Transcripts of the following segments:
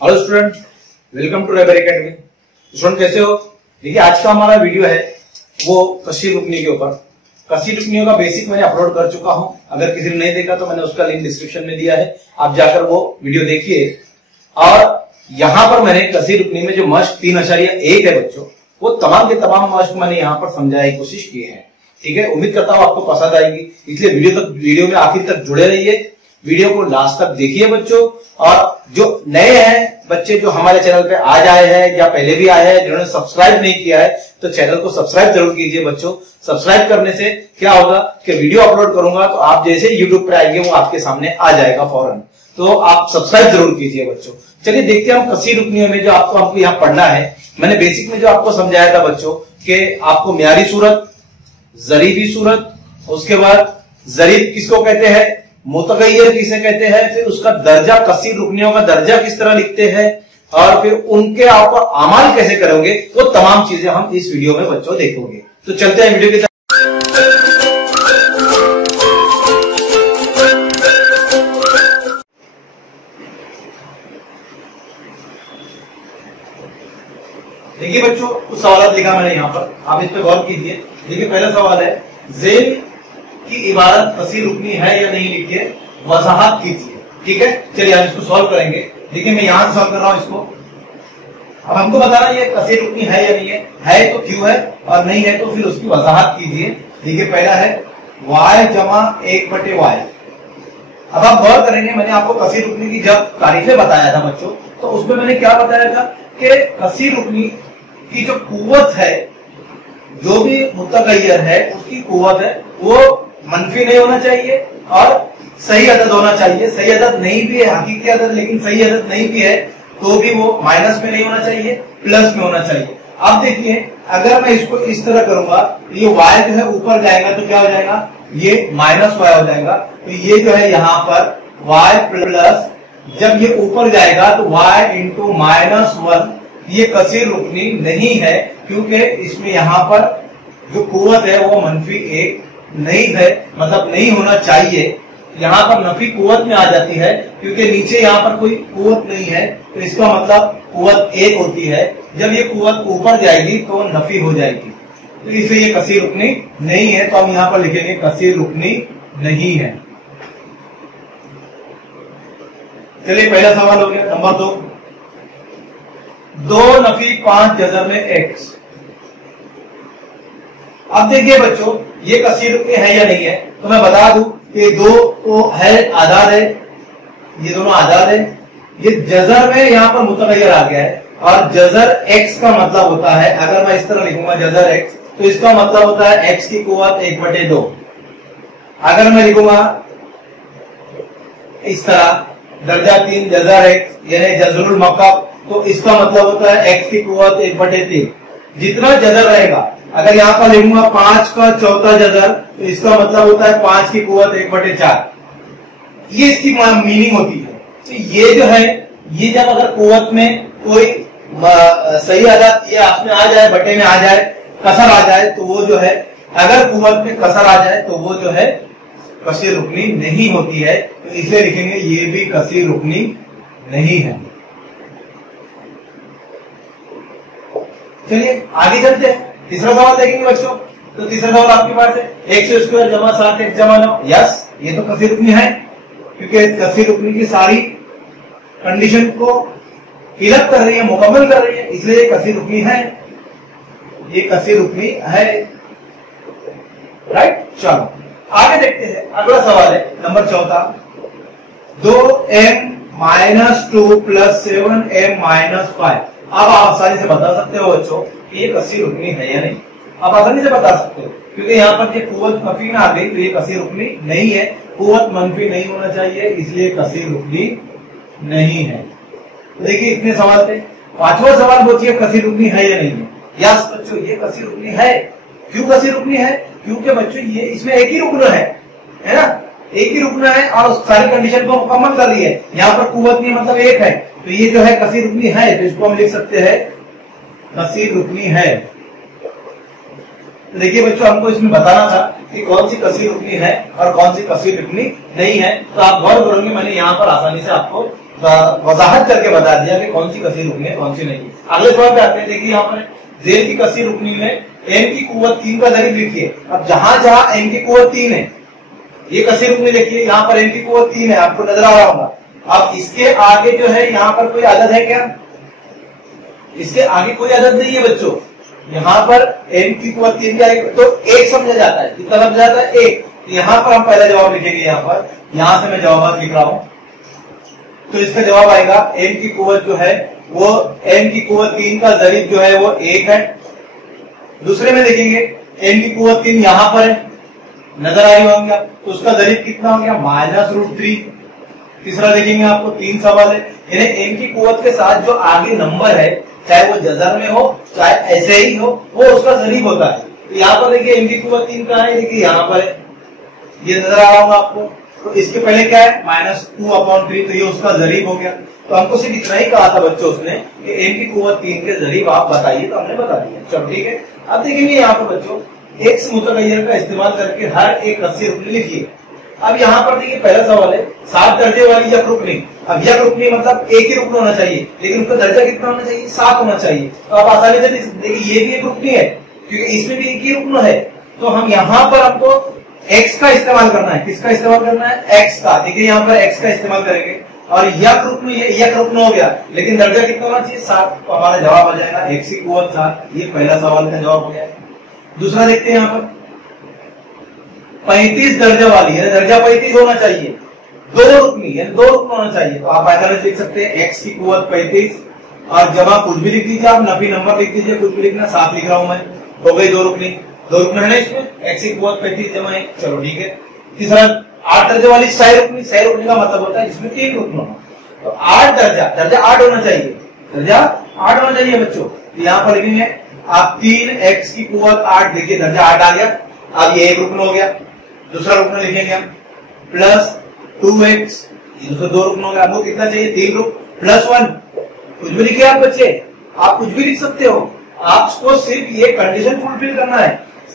Hello student, welcome to Rebar Academy. Student कैसे हो? देखिए आज का हमारा वीडियो है वो कसी रुकनी के ऊपर। कसी रुकनियों का बेसिक मैंने अपलोड कर चुका हूं। अगर किसी ने नहीं देखा तो मैंने उसका लिंक डिस्क्रिप्शन में दिया है, आप जाकर वो वीडियो देखिए। और यहाँ पर मैंने कसी रुकनी में जो मश्क 3.1 है बच्चों, वो तमाम के तमाम मश्क मैंने यहाँ पर समझाने की कोशिश की है। ठीक है, उम्मीद करता हूँ आपको पसंद आएगी, इसलिए वीडियो में आखिर तक जुड़े रहिए, वीडियो को लास्ट तक देखिए बच्चों। और जो नए हैं बच्चे, जो हमारे चैनल पे आज आए हैं या पहले भी आए हैं, जिन्होंने सब्सक्राइब नहीं किया है तो चैनल को सब्सक्राइब जरूर कीजिए बच्चों। सब्सक्राइब करने से क्या होगा कि वीडियो अपलोड करूंगा तो आप जैसे यूट्यूब पे आएंगे वो आपके सामने आ जाएगा फौरन, तो आप सब्सक्राइब जरूर कीजिए बच्चों। चलिए देखते हैं हम कसी रुकनियों में जो आपको यहाँ पढ़ना है। मैंने बेसिक में जो आपको समझाया था बच्चों कि आपको म्यारी सूरत, जरीबी सूरत, उसके बाद जरीब किसको कहते हैं, मुतगय्यर किसे कहते हैं, फिर उसका दर्जा, कसी रुकनियों का दर्जा किस तरह लिखते हैं, और फिर उनके आप अमाल कैसे करोगे, वो तमाम चीजें हम इस वीडियो में बच्चों देखोगे। तो चलते हैं वीडियो की तरफ। देखिए बच्चों, कुछ सवाल लिखा मैंने यहाँ पर, आप इस पे गौर कीजिए। देखिए पहला सवाल है, जेल की इबारत कसी रुकनी है या नहीं, लिखिए, वजाहत कीजिए। ठीक है, चलिए हम इसको सॉल्व करेंगे। देखिए मैं यहां सॉल्व कर रहा हूं इसको। अब हमको बताना ये कसी रुकनी है या नहीं है तो क्यों है, और नहीं है तो फिर उसकी वजाहत कीजिए। देखिए पहला है y जमा 1/y। अब आप गौर करेंगे, मैंने आपको कसी रुकनी की जब तारीफें बताया था बच्चों, तो उसमें मैंने क्या बताया था कि कसी रुकनी की जो कुव्वत है, जो भी मुतगय्यर है उसकी कुव्वत है वो मनफी नहीं होना चाहिए और सही अदद होना चाहिए। सही अदद नहीं भी है, हकीकी अदद, लेकिन सही अदद नहीं भी है तो भी वो माइनस में नहीं होना चाहिए, प्लस में होना चाहिए। अब देखिए अगर मैं इसको इस तरह करूंगा, ये y जो है ऊपर जाएगा तो क्या हो जाएगा, ये माइनस y हो जाएगा। तो ये जो है यहाँ पर y प्लस, जब ये ऊपर जाएगा तो y इंटू -1, ये कसी रुकनी नहीं है, क्योंकि इसमें यहाँ पर जो कुव्वत है वो -1 नहीं है, मतलब नहीं होना चाहिए। यहाँ पर नफी कुव्वत में आ जाती है, क्योंकि नीचे यहाँ पर कोई कुव्वत नहीं है, तो इसका मतलब कुव्वत 1 होती है। जब ये कुव्वत ऊपर जाएगी तो नफी हो जाएगी, तो इसलिए ये कसी रुकनी नहीं है। तो हम यहाँ पर लिखेंगे कसी रुकनी नहीं है। चलिए पहला सवाल हो गया। नंबर 2 नफी 5 जज़र में x। अब देखिए बच्चों, ये कसी रुकनी है या नहीं है, तो मैं बता दूं कि 2 तो है, आधार है, ये दोनों आधार है। ये जज़र में यहाँ पर मुतगय्यर आ गया है, और जज़र x का मतलब होता है, अगर मैं इस तरह लिखूंगा जज़र x, तो इसका मतलब होता है x की कुव्वत 1/2। अगर मैं लिखूंगा इस तरह दर्जा 3 जज़र x यानी जज़रुल मकब, तो इसका मतलब होता है x की कुव्वत 1/3। जितना जज़र रहेगा, अगर यहाँ पर लिखूंगा 5 का चौथा जज़र, तो इसका मतलब होता है 5 की कुव्वत 1/4। ये इसकी मीनिंग होती है। तो ये जो है, ये जब अगर कुव्वत में कोई सही अदद ये आपने आ जाए, बटे में आ जाए, कसर आ जाए, तो वो जो है, अगर कुव्वत में कसर आ जाए तो वो जो है कसी रुकनी नहीं होती है। तो इसलिए लिखेंगे ये भी कसी रुकनी नहीं है। चलिए आगे चलते हैं, तीसरा सवाल देखेंगे बच्चों। तो तीसरा सवाल आपके पास है x² जमा 7x जमा 9। यस, ये तो कसी रुकनी है, क्योंकि कसी रुकनी की सारी कंडीशन को फिलअप कर रही है, मुकम्मल कर रही है, इसलिए ये कसी रुकनी है। ये कसी रुकनी है, राइट। चलो आगे देखते हैं। अगला सवाल है नंबर 4। 2m-2 plus 7m-5। अब आप आसानी से बता सकते हो बच्चों कि ये कसी रुकनी है या नहीं। आप आसानी से बता सकते हो, क्योंकि यहाँ पर ये कुव्वत नफी में आ गई, तो ये कसी रुकनी नहीं है। कुव्वत मनफी नहीं होना चाहिए, इसलिए कसी रुकनी नहीं है। तो देखिए इतने सवाल थे। 5वां सवाल पूछिए कसी रुकनी है या नहीं है। यस बच्चों, ये कसी रुकनी है। क्यों कसी रुकनी है? क्योंकि बच्चों ये इसमें एक ही रुकना है ना, एक ही रुकना है और सारी कंडीशन को मुकम्मल कर रही है। यहाँ पर कुव्वत नहीं, मतलब 1 है, तो ये जो है कसी रुकनी है। तो इसको हम लिख सकते हैं कसी रुकनी है। तो देखिए बच्चों, हमको इसमें बताना था कि कौन सी कसी रुकनी है और कौन सी कसी रुकनी नहीं है। तो आप गौर करोगे, मैंने यहाँ पर आसानी से आपको वजाहत करके बता दिया कि कौन सी कसीर रुकनी है कौन सी नहीं। अगले सवाल पे आते हैं। देखिए यहाँ पर जेल की कसीर रुकनी में एम की कुव्वत 3 का जरीब लिखिए। अब जहां जहां एम की कुव्वत 3 है, ये कसीर रुकनी देखिए, यहाँ पर एम की कुव्वत 3 है, आपको नजर आ रहा होगा। अब इसके आगे जो है यहाँ पर कोई अदद है क्या? इसके आगे कोई अदद नहीं है बच्चों। यहाँ पर एम की कुव्वत 3 के आगे तो 1 समझा जाता है। कितना समझा जाता है? 1। यहाँ पर हम पहला जवाब लिखेंगे। यहाँ से मैं जवाब लिख रहा हूं, तो इसका जवाब आएगा एम की कुव्वत जो है वो एम की कुव्वत 3 का जरीब जो है वो 1 है। दूसरे में देखेंगे एम की कुव्वत 3 यहाँ पर है, नजर आ रही होंगे, तो उसका जरीब कितना हो गया? -√3। तीसरा देखेंगे, आपको 3 सवाल है, यानी एम की कुव्वत के साथ जो आगे नंबर है, चाहे वो जजर में हो चाहे ऐसे ही हो, वो उसका जरीब होता है। तो यहाँ पर देखिए एम की कुव्वत 3 कहाँ है? देखिए यहाँ पर है, ये नजर आ रहा होगा आपको। तो इसके पहले क्या है? -2/3, तो ये उसका जरीब हो गया। तो हमको सिर्फ इतना ही कहा था बच्चों उसने कि एम की कुव्वत 3 के जरीब आप बताइए, तो हमने बता दिया। चलो ठीक है। अब देखेंगे यहाँ पर बच्चों एक्स मुतगय्यर का इस्तेमाल करके हर एक कसीर रुकनी लिखिए। अब यहाँ पर देखिए पहला सवाल है 7 दर्जे वाली यक रुकनी। अब यक रुकनी मतलब एक ही रुकन होना चाहिए, लेकिन उसका दर्जा कितना होना चाहिए? 7 होना चाहिए। तो आप आसानी से देखिए ये भी एक रुकनी है, क्योंकि इसमें भी एक ही रुकन है। तो हम यहाँ पर हमको एक्स का इस्तेमाल करना है। किसका इस्तेमाल करना है? एक्स का। देखिए यहाँ पर एक्स का इस्तेमाल करेंगे और यक रुकन हो गया, लेकिन दर्जा कितना होना चाहिए? 7। तो हमारा जवाब आ जाएगा एक्स की कुव्वत 7। ये पहला सवाल का जवाब हो गया। दूसरा देखते हैं, यहाँ पर 35 दर्जा वाली है, दर्जा 35 होना चाहिए, 2 रुकनी है, 2 रुकन होना चाहिए। तो आप ऐसा लिख सकते हैं एक्स की कुव्वत 35 और जमा कुछ भी लिख दीजिए, आप नफी नंबर लिख दीजिए, कुछ भी लिखना, 7 लिख रहा हूं मैं, हो गई 2 रुकनी। 2 रुकन है ना इसमें, एक्स की कुव्वत 35 जमा 1। चलो ठीक है। तीसरा 8 दर्जे वाली सही रुकनी का मतलब होता है जिसमें 3 रुकन होना। तो 8 दर्जा 8 होना चाहिए, दर्जा 8 होना चाहिए बच्चों। यहाँ पर लिखेंगे आप 3x की कुव्वत 8, देखिए दर्जा 8 आ गया। अब ये एक रुकन हो गया। दूसरा रुकन लिखेंगे हम प्लस 2x, दूसरा 2 रुकन हो गया। आपको कितना चाहिए? 3 रुक प्लस 1, कुछ भी लिखिए आप बच्चे, आप कुछ भी लिख सकते हो। आपको सिर्फ ये कंडीशन फुलफिल करना है,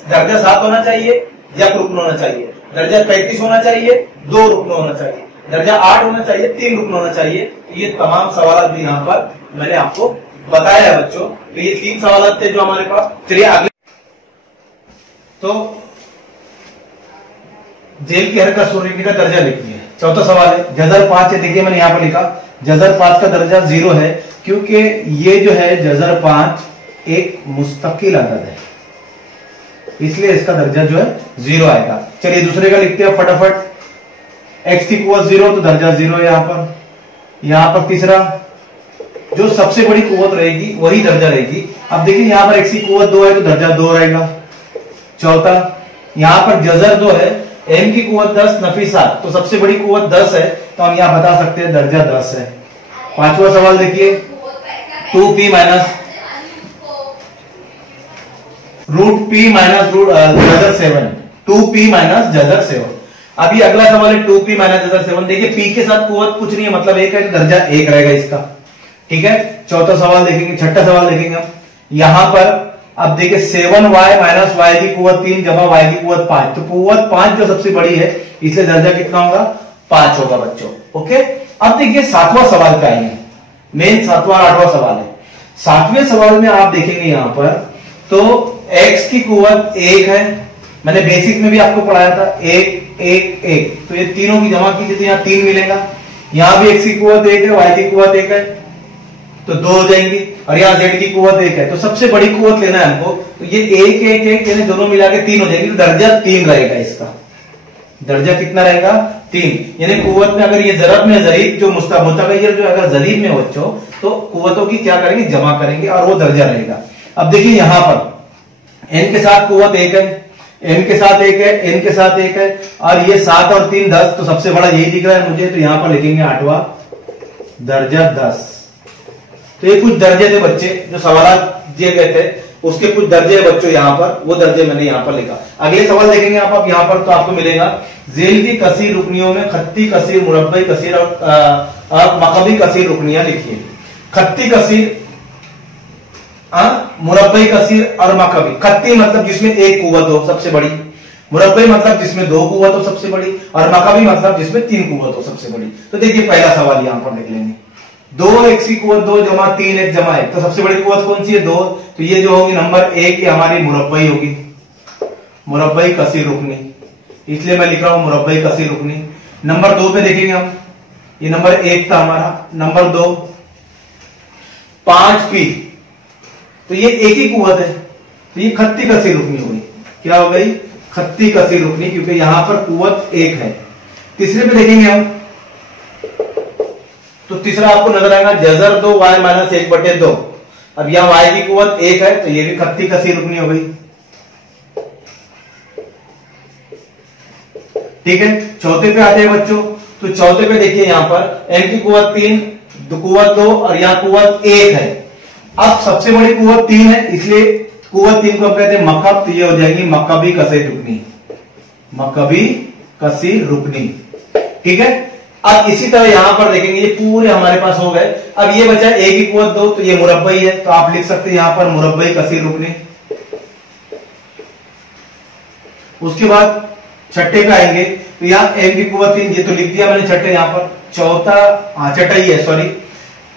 दर्जा 7 होना चाहिए, यक रुकन होना चाहिए, दर्जा 35 होना चाहिए, 2 रुकन होना चाहिए, दर्जा 8 होना चाहिए, 3 रुकन होना चाहिए। ये तमाम सवाल भी यहाँ पर मैंने आपको बताया है बच्चों। तो ये 3 सवाल थे जो हमारे पास। चलिए आगे, तो जेल की हर कसूरी का दर्जा लिखिए। चौथा सवाल है जजर 5 है। देखिए मैंने यहाँ पर लिखा जजर 5 का दर्जा 0 है, क्योंकि ये जो है जजर 5 एक मुस्तकिल अदद है, इसलिए इसका दर्जा जो है 0 आएगा। चलिए दूसरे का लिखते हैं फटाफट। एक्स की कुव्वत 0, तो दर्जा 0 है यहाँ पर। यहाँ पर तीसरा जो सबसे बड़ी कुव्वत रहेगी वही दर्जा रहेगी। अब देखिए यहाँ पर एक्स की कुव्वत 2 है, तो दर्जा 2 रहेगा। चौथा यहाँ पर जजर 2 है, एम की कुव्वत 10 नफी 7, तो सबसे बड़ी कुव्वत 10 है, तो हम यहाँ बता सकते हैं दर्जा 10 है। पांचवा सवाल देखिए 2p minus √p minus Jhajjar 7, 2p minus Jhajjar 7। अभी अगला सवाल है 2p माइनस जजर 7। देखिए p के साथ कुव्वत कुछ नहीं है, मतलब 1 है, तो दर्जा 1 रहेगा इसका। ठीक है। चौथा सवाल देखेंगे, छठा सवाल देखेंगे हम। यहां पर अब देखिए 7y माइनस y की कुव्वत 3 जमा y की कुव्वत 5, तो कुव्वत 5 जो सबसे बड़ी है, इसलिए दर्जा कितना होगा? 5 होगा बच्चों। ओके। अब देखिए 7वां सवाल का है, मेन 7वां और 8वां सवाल है। 7वें सवाल में आप देखेंगे यहां पर, तो x की कुव्वत 1 है, मैंने बेसिक में भी आपको पढ़ाया था 1 1 1, तो ये तीनों की जमा कीजिए तो यहाँ 3 मिलेगा। यहां भी x की कुव्वत 1 है, y की कुव्वत 1 है, तो 2 हो जाएंगी, और यहाँ z की कुव्वत 1 है, तो सबसे बड़ी कुव्वत लेना है हमको, तो ये 1 1 1 यानी दोनों मिला के 3 हो जाएंगी, तो दर्जा 3 रहेगा इसका। दर्जा कितना रहेगा? 3। यानी कुव्वत में अगर ये जरब में जरीब जो मुतगय्यर जो अगर जरीब में बच्चों, तो कुव्वतों की क्या करेंगे? जमा करेंगे, और वो दर्जा रहेगा। अब देखिए यहां पर n के साथ कुव्वत 1 है, n के साथ 1 है, n के साथ 1 है, और ये 7 और 3 10, तो सबसे बड़ा यही दिख रहा है मुझे, तो यहां पर लिखेंगे 8वां दर्जा 10। तो ये कुछ दर्जे थे बच्चे जो सवाल दिए गए थे, उसके कुछ दर्जे हैं बच्चों यहाँ पर, वो दर्जे मैंने यहाँ पर लिखा। अगले सवाल देखेंगे आप यहाँ पर, तो आपको मिलेगा जेल की कसीर रुकनियों में खत्ती कसीर, मुरब्बई कसीर और मकबी कसीर रुकनियां लिखिए। खत्ती कसीर, मुरब्बई कसीर और मकबी। खत्ती मतलब जिसमें 1 कुव्वत हो सबसे बड़ी, मुरब्बई मतलब जिसमें 2 कुव्वत हो सबसे बड़ी, और मकबी मतलब जिसमें 3 कुव्वत हो सबसे बड़ी। तो देखिए पहला सवाल यहाँ पर देख लेंगे। 2x की कुवत 2 जमा 3x जमा 1, तो सबसे बड़ी कुवत कौन सी है? 2। तो ये जो होगी नंबर 1 की हमारी मुरब्बई होगी, मुरब्बई कसीर रुकनी, इसलिए मैं लिख रहा हूं मुरब्बई कसीर रुकनी। नंबर 2 पे देखेंगे हम, ये नंबर 1 था हमारा। नंबर 2 5p, तो ये एक ही कुवत है, तो ये खत्ती कसीर रुकनी हो गई। क्या हो गई? खत्ती कसीर रुकनी, क्योंकि यहां पर कुवत 1 है। तीसरे पे देखेंगे हम, तो तीसरा आपको नजर आएगा जजर 2 y माइनस 1/2। अब यहां y की कुवत 1 है, तो ये भी खत्ती कसीर रुकनी हो गई। ठीक है, चौथे पे आते हैं बच्चों। तो चौथे पे देखिए यहां पर m की कुवत 3, कुवत 2 और यहां कुवत 1 है। अब सबसे बड़ी कुवत 3 है, इसलिए कुवत 3 को हम कहते हैं मकब, तो ये हो जाएगी मकबी कसीर रुकनी, मकबी कसीर रुकनी। ठीक है, अब इसी तरह यहां पर देखेंगे ये पूरे हमारे पास हो गए। अब ये बचा a की कुवत 2, तो ये मुरब्बई है, तो आप लिख सकते हैं यहां पर मुरब्बई कसीर रुकनी। उसके बाद छठे पे आएंगे, तो यहाँ m की कुवत 3, ये तो लिख दिया मैंने छठे यहां पर। चौथा छठा ही है, सॉरी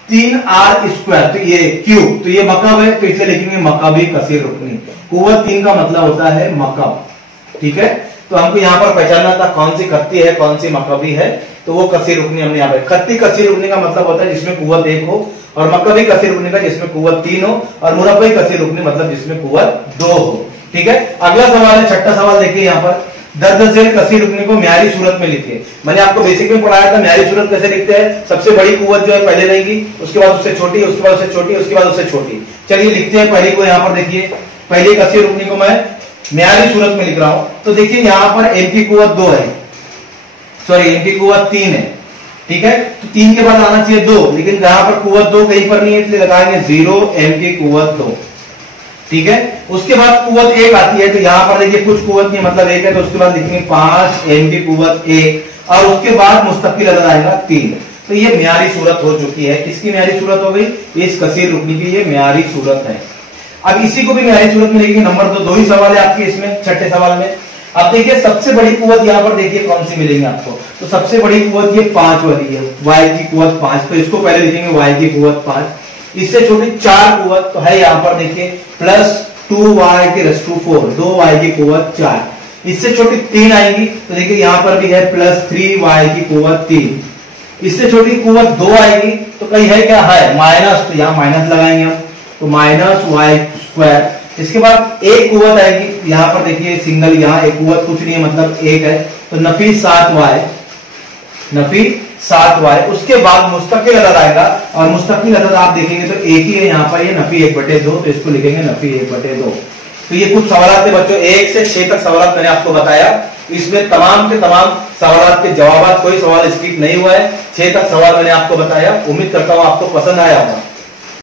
3r², तो ये क्यूब, तो ये मकब है, तो इसलिए लिखेंगे मकबी कसीर रुकनी। कुवत 3 का मतलब होता है मकब। ठीक है, तो हमको यहाँ पर पहचानना था कौन सी खत्ती है कौन सी मकबी है, तो वो कसीर रुकनी हमने यहाँ पे। खत्ती कसीर रुकनी का मतलब होता है जिसमें कुवत 1 हो, और मकबी कसीर रुकनी का जिसमें कुवत 3 हो, और मुरब्बई कसीर रुकनी मतलब जिसमें कुवत 2 हो। ठीक है, अगला सवाल है, छठा सवाल देखिए यहाँ पर, दर्ज झेल कसीर रुकनी को म्यारी सूरत में लिखिए। मैंने आपको बेसिक में पढ़ाया था म्यारी सूरत कैसे लिखते हैं। सबसे बड़ी कुवत जो है पहले रहेगी, उसके बाद उससे छोटी, उसके बाद उससे छोटी, उसके बाद उससे छोटी। चलिए लिखते हैं पहली को। यहाँ पर देखिए पहली कसीर रुकनी को मैं म्यारी सूरत में लिख रहा हूं। तो देखिए यहाँ पर m की कुवत 2 है, सॉरी m की कुवत 3 है। ठीक है, तो 3 के बाद आना चाहिए 2, लेकिन यहाँ पर कुवत 2 कहीं पर नहीं है, इसलिए लगाएंगे 0 m की कुवत 2। ठीक है, उसके बाद कुवत 1 आती है, तो यहाँ पर देखिए कुछ कुवत नहीं मतलब 1 है, तो उसके बाद लिखेंगे 5 m की कुवत 1, और उसके बाद मुस्तकिल अदद आएगा 3। तो ये म्यारी सूरत हो चुकी है। किसकी म्यारी सूरत हो गई? इस कसीर रुकनी की ये म्यारी सूरत है। अब इसी को भी म्यारी सूरत में लिखेंगे। नंबर 2 ही सवाल है आपके इसमें, छठे सवाल में। अब देखिए सबसे बड़ी कुवत यहाँ पर देखिए कौन सी मिलेगी आपको, तो सबसे बड़ी कुवत ये 5 वाली है, y की कुवत 5, तो इसको पहले लिखेंगे y की कुवत 5। इससे छोटी 4 कुवत तो है यहाँ पर देखिए प्लस 2y की रस टू 4, 2y की कुवत 4। इससे छोटी 3 आएंगी, तो देखिए यहाँ पर भी है प्लस 3y की कुवत 3। इससे छोटी कुवत 2 आएगी, तो कहीं है क्या? है माइनस, तो यहाँ माइनस लगाएंगे हम, तो -y²। इसके बाद एक कुवत आएगी, यहाँ पर देखिए सिंगल, यहाँ एक कुवत कुछ नहीं है मतलब 1 है, तो नफी 7y, नफी 7y। उसके बाद मुस्तकिल अदद आएगा, और मुस्तकिल अदद आप देखेंगे तो एक ही है यहाँ पर, ये नफी 1/2, तो इसको लिखेंगे नफी 1/2। तो ये कुछ सवाल थे बच्चों, 1 से 6 तक सवाल मैंने आपको बताया। इसमें तमाम के तमाम सवाल के जवाब, कोई सवाल स्किप नहीं हुआ है। 6 तक सवाल मैंने आपको बताया। उम्मीद करता हूं आपको पसंद आया होगा।